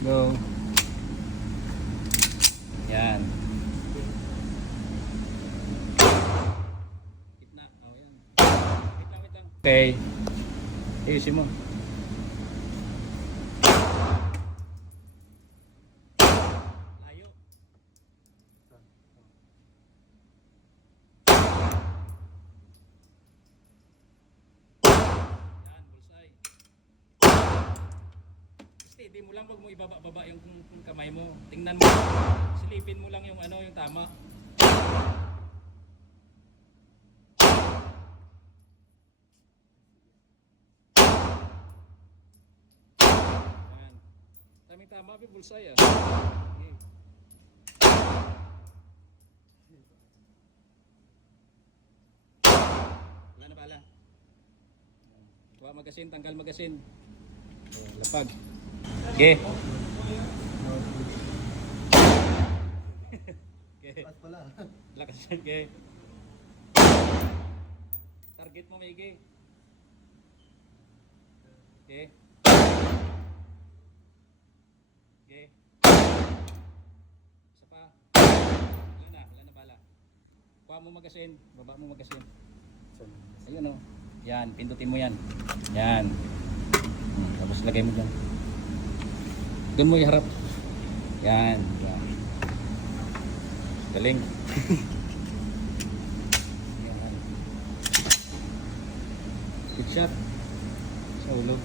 Go. Yan. Gitna. Oh, yan. Wait lang. Okay. Ayusin mo. Layo. Yan, bullseye. Steady mo lang, wag mo ibaba-baba yung kamay mo. Tingnan mo. Silipin mo lang yung ano, yung tama. Yan. Taming tama, bullseye ah. Okay. Wala na pala. Kuha magasin, tanggal magasin. Lapag. Okay. Okay. Lakas pala. Lakas yan, okay. Target mo maigi. Okay. Okay. Isa pa. Wala na bala. Kuha mo magasin, baba mo magasin. Ayun o. Yan, pindutin mo yan. Yan. Tapos lagay mo dyan. Doon mo iharap. Yan. Yan. Galing. Yan. Good shot. Sa ulo.